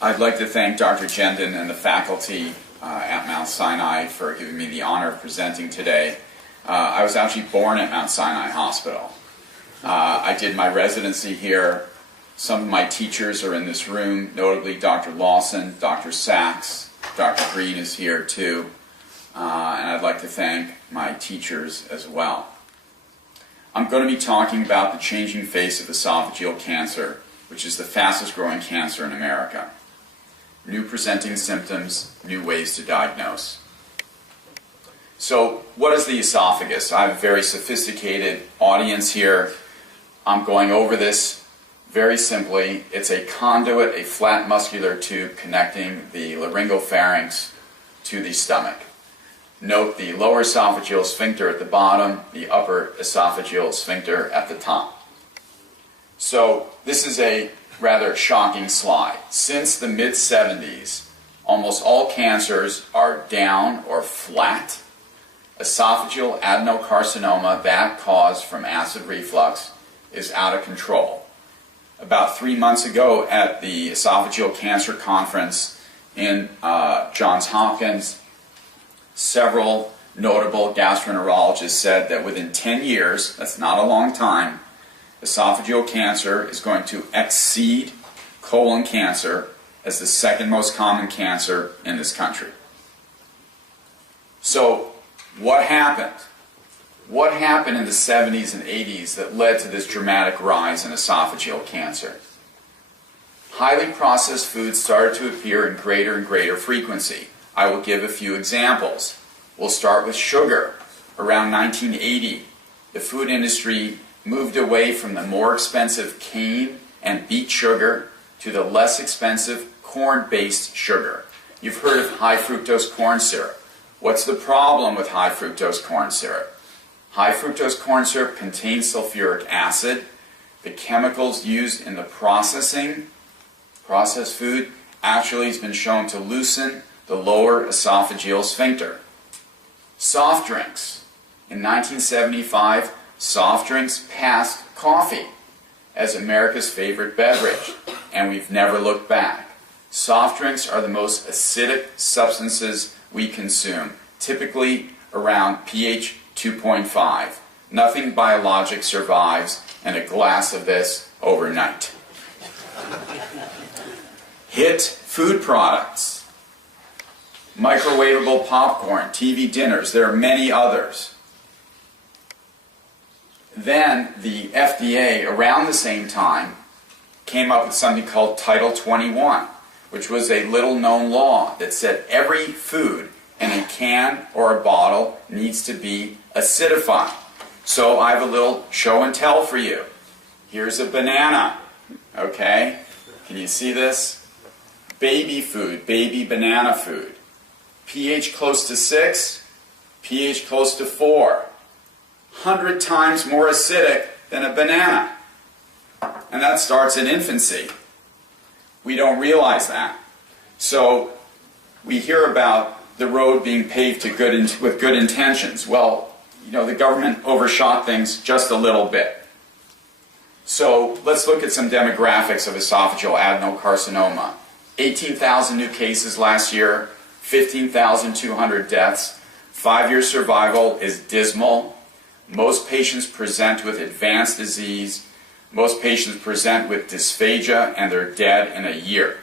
I'd like to thank Dr. Jendon and the faculty at Mount Sinai for giving me the honor of presenting today. I was actually born at Mount Sinai Hospital. I did my residency here. Some of my teachers are in this room, notably Dr. Lawson, Dr. Sachs, Dr. Green is here too, and I'd like to thank my teachers as well. I'm going to be talking about the changing face of esophageal cancer, which is the fastest growing cancer in America. New presenting symptoms, new ways to diagnose. So what is the esophagus? I have a very sophisticated audience here. I'm going over this very simply. It's a conduit, a flat muscular tube connecting the laryngopharynx to the stomach. Note the lower esophageal sphincter at the bottom, the upper esophageal sphincter at the top. So this is a rather shocking slide. Since the mid-70s, almost all cancers are down or flat. Esophageal adenocarcinoma, that caused from acid reflux, is out of control. About 3 months ago at the Esophageal Cancer Conference in Johns Hopkins, several notable gastroenterologists said that within 10 years, that's not a long time, esophageal cancer is going to exceed colon cancer as the second most common cancer in this country. So what happened? What happened in the 70s and 80s that led to this dramatic rise in esophageal cancer? Highly processed foods started to appear in greater and greater frequency. I will give a few examples. We'll start with sugar. Around 1980, the food industry moved away from the more expensive cane and beet sugar to the less expensive corn-based sugar. You've heard of high fructose corn syrup. What's the problem with high fructose corn syrup? High fructose corn syrup contains sulfuric acid. The chemicals used in the processed food actually has been shown to loosen the lower esophageal sphincter. Soft drinks. In 1975, soft drinks passed coffee as America's favorite beverage, and we've never looked back. Soft drinks are the most acidic substances we consume, typically around pH 2.5. Nothing biologic survives in a glass of this overnight. Hit food products. Microwavable popcorn, TV dinners, there are many others. Then the FDA, around the same time, came up with something called Title 21, which was a little-known law that said every food in a can or a bottle needs to be acidified. So I have a little show and tell for you. Here's a banana, okay? Can you see this? Baby food, baby banana food. pH close to 6, pH close to 4. 100 times more acidic than a banana. And that starts in infancy. We don't realize that. So we hear about the road being paved to with good intentions. Well, you know, the government overshot things just a little bit. So let's look at some demographics of esophageal adenocarcinoma. 18,000 new cases last year, 15,200 deaths. 5-year survival is dismal. Most patients present with advanced disease. Most patients present with dysphagia, and they're dead in a year.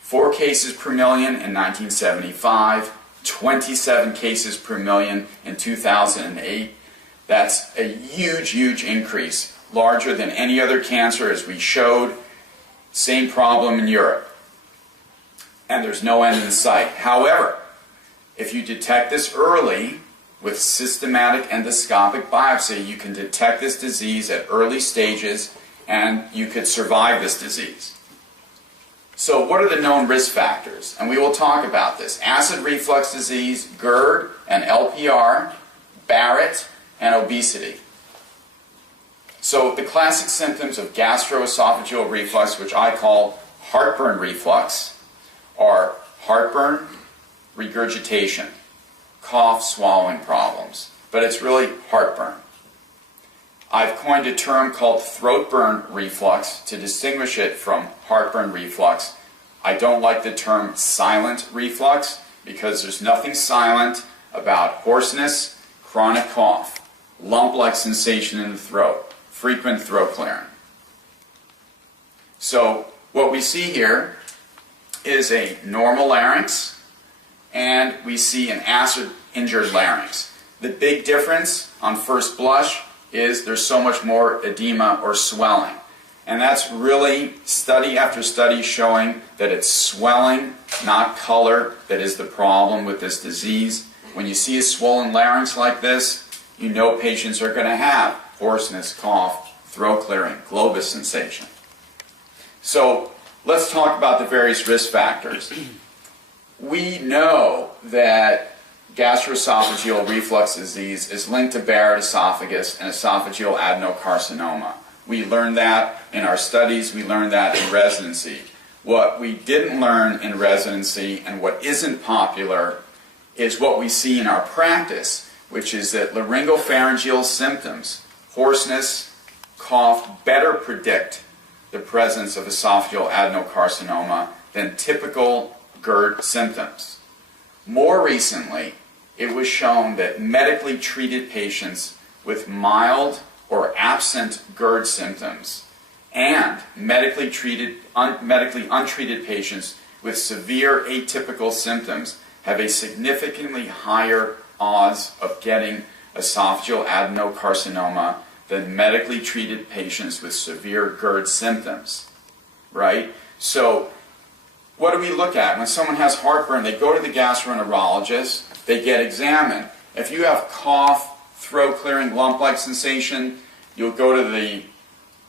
4 cases per million in 1975, 27 cases per million in 2008. That's a huge, huge increase, larger than any other cancer, as we showed. Same problem in Europe. And there's no end in sight. However, if you detect this early, with systematic endoscopic biopsy, you can detect this disease at early stages, and you could survive this disease. So what are the known risk factors? And we will talk about this. Acid reflux disease, GERD and LPR, Barrett, and obesity. So the classic symptoms of gastroesophageal reflux, which I call heartburn reflux, are heartburn, regurgitation, cough, swallowing problems, but it's really heartburn. I've coined a term called throat burn reflux to distinguish it from heartburn reflux. I don't like the term silent reflux because there's nothing silent about hoarseness, chronic cough, lump-like sensation in the throat, frequent throat clearing. So what we see here is a normal larynx, and we see an acid-injured larynx. The big difference on first blush is there's so much more edema or swelling. And that's really study after study showing that it's swelling, not color, that is the problem with this disease. When you see a swollen larynx like this, you know patients are going to have hoarseness, cough, throat clearing, globus sensation. So let's talk about the various risk factors. We know that gastroesophageal reflux disease is linked to Barrett esophagus and esophageal adenocarcinoma. We learned that in our studies, we learned that in residency. What we didn't learn in residency and what isn't popular is what we see in our practice, which is that laryngopharyngeal symptoms, hoarseness, cough, better predict the presence of esophageal adenocarcinoma than typical GERD symptoms. More recently, it was shown that medically treated patients with mild or absent GERD symptoms and medically untreated patients with severe atypical symptoms have a significantly higher odds of getting esophageal adenocarcinoma than medically treated patients with severe GERD symptoms, right? So what do we look at? When someone has heartburn, they go to the gastroenterologist, they get examined. If you have cough, throat clearing, lump-like sensation, you'll go to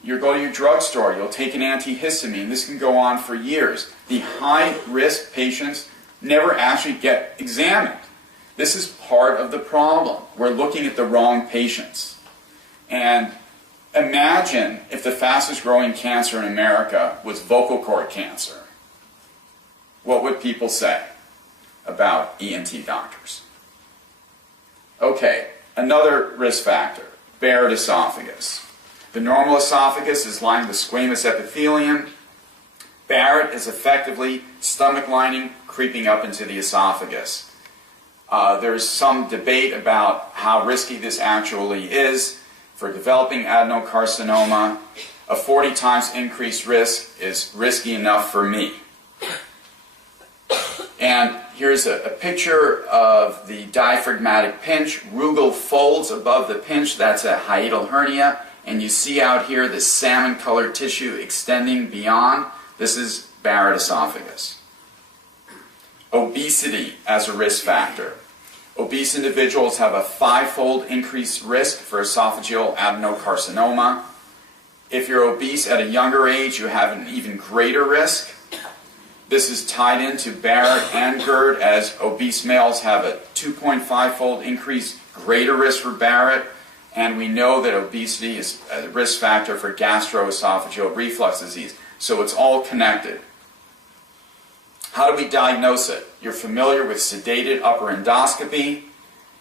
your drugstore, you'll take an antihistamine. This can go on for years. The high-risk patients never actually get examined. This is part of the problem. We're looking at the wrong patients. And imagine if the fastest growing cancer in America was vocal cord cancer. What would people say about ENT doctors? Okay, another risk factor, Barrett esophagus. The normal esophagus is lined with squamous epithelium. Barrett is effectively stomach lining creeping up into the esophagus. There's some debate about how risky this actually is for developing adenocarcinoma. A 40 times increased risk is risky enough for me. And here's a picture of the diaphragmatic pinch. Rugal folds above the pinch, that's a hiatal hernia. And you see out here the salmon-colored tissue extending beyond. This is Barrett esophagus. Obesity as a risk factor. Obese individuals have a 5-fold increased risk for esophageal adenocarcinoma. If you're obese at a younger age, you have an even greater risk. This is tied into Barrett and GERD, as obese males have a 2.5-fold increased greater risk for Barrett, and we know that obesity is a risk factor for gastroesophageal reflux disease. So it's all connected. How do we diagnose it? You're familiar with sedated upper endoscopy.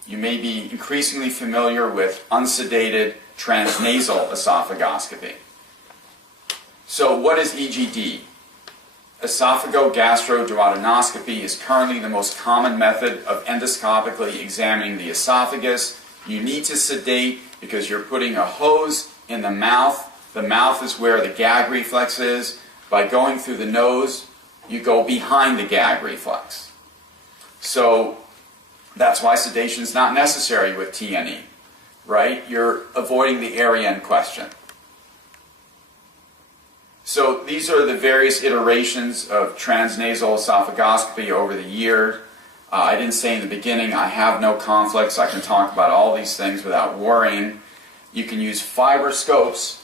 You may be increasingly familiar with unsedated transnasal esophagoscopy. So what is EGD? Esophagogastroduodenoscopy is currently the most common method of endoscopically examining the esophagus. You need to sedate because you're putting a hose in the mouth. The mouth is where the gag reflex is. By going through the nose, you go behind the gag reflex. So that's why sedation is not necessary with TNE, right? You're avoiding the area in question. So these are the various iterations of transnasal esophagoscopy over the years. I didn't say in the beginning, I have no conflicts. I can talk about all these things without worrying. You can use fibroscopes.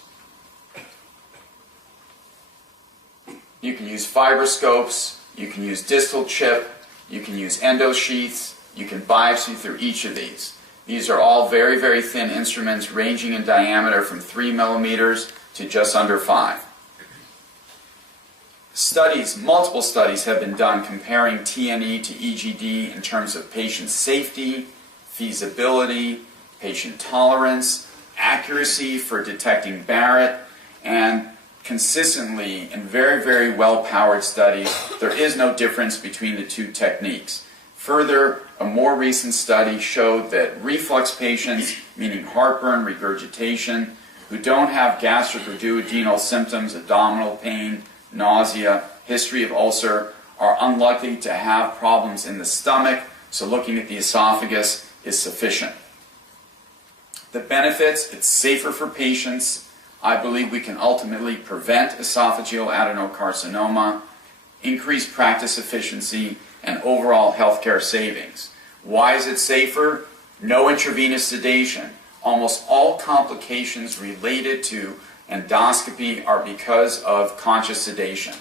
You can use fibroscopes. You can use distal chip. You can use endosheaths. You can biopsy through each of these. These are all very, very thin instruments ranging in diameter from 3 millimeters to just under 5. Studies, multiple studies have been done comparing TNE to EGD in terms of patient safety, feasibility, patient tolerance, accuracy for detecting Barrett, and consistently in very, very well-powered studies, there is no difference between the two techniques. Further, a more recent study showed that reflux patients, meaning heartburn, regurgitation, who don't have gastric or duodenal symptoms, abdominal pain, nausea, history of ulcer, are unlikely to have problems in the stomach, so looking at the esophagus is sufficient. The benefits, it's safer for patients. I believe we can ultimately prevent esophageal adenocarcinoma, increase practice efficiency, and overall healthcare savings. Why is it safer? No intravenous sedation. Almost all complications related to endoscopy are because of conscious sedation.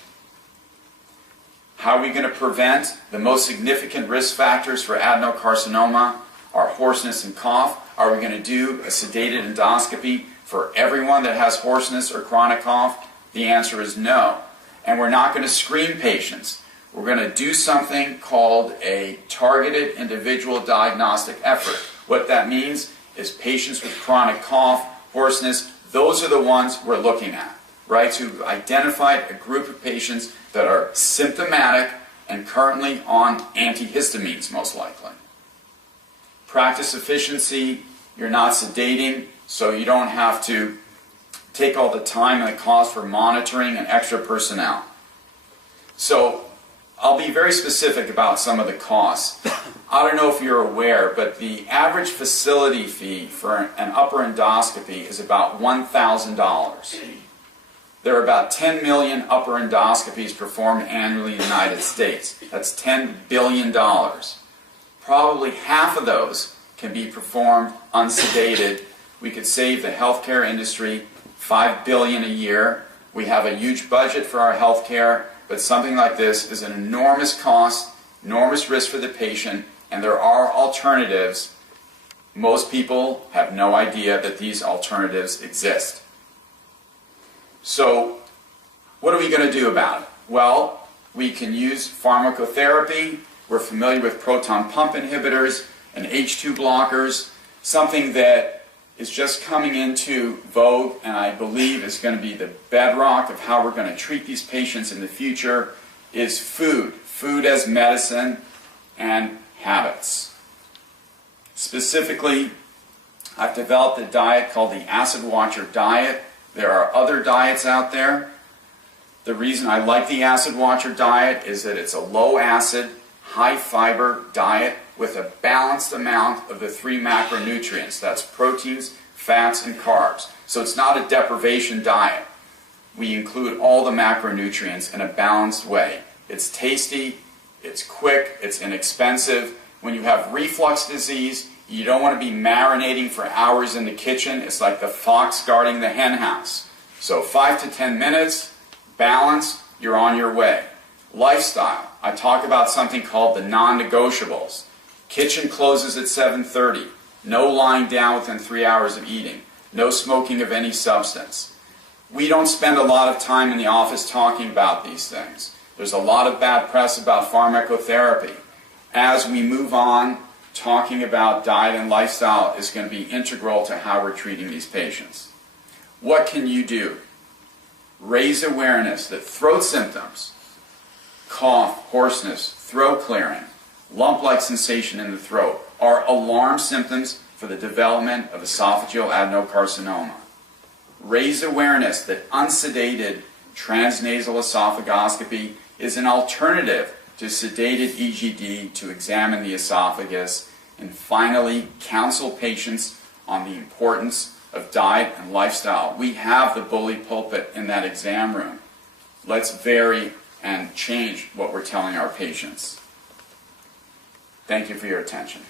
How are we going to prevent? The most significant risk factors for adenocarcinoma are hoarseness and cough. Are we going to do a sedated endoscopy for everyone that has hoarseness or chronic cough? The answer is no. And we're not going to screen patients. We're going to do something called a targeted individual diagnostic effort. What that means is patients with chronic cough, hoarseness, those are the ones we're looking at, right? So we've identified a group of patients that are symptomatic and currently on antihistamines, most likely. Practice efficiency, you're not sedating, so you don't have to take all the time and the cost for monitoring and extra personnel. So I'll be very specific about some of the costs. I don't know if you're aware, but the average facility fee for an upper endoscopy is about $1,000. There are about 10 million upper endoscopies performed annually in the United States. That's $10 billion. Probably half of those can be performed unsedated. We could save the healthcare industry $5 billion a year. We have a huge budget for our healthcare, but something like this is an enormous cost, enormous risk for the patient, and there are alternatives. Most people have no idea that these alternatives exist. So, what are we going to do about it? Well, we can use pharmacotherapy. We're familiar with proton pump inhibitors and H2 blockers. Something that is just coming into vogue and I believe is going to be the bedrock of how we're going to treat these patients in the future is food. Food as medicine and habits. Specifically, I've developed a diet called the Acid Watcher diet. There are other diets out there. The reason I like the Acid Watcher diet is that it's a low acid, high fiber diet with a balanced amount of the three macronutrients. That's proteins, fats, and carbs. So it's not a deprivation diet. We include all the macronutrients in a balanced way. It's tasty, it's quick, it's inexpensive. When you have reflux disease, you don't want to be marinating for hours in the kitchen. It's like the fox guarding the hen house. So 5 to 10 minutes, balanced, you're on your way. Lifestyle. I talk about something called the non-negotiables. Kitchen closes at 7:30. No lying down within 3 hours of eating. No smoking of any substance. We don't spend a lot of time in the office talking about these things. There's a lot of bad press about pharmacotherapy. As we move on, talking about diet and lifestyle is going to be integral to how we're treating these patients. What can you do? Raise awareness that throat symptoms, cough, hoarseness, throat clearing, lump-like sensation in the throat are alarm symptoms for the development of esophageal adenocarcinoma. Raise awareness that unsedated transnasal esophagoscopy is an alternative to sedated EGD to examine the esophagus, and finally, counsel patients on the importance of diet and lifestyle. We have the bully pulpit in that exam room. Let's vary and change what we're telling our patients. Thank you for your attention.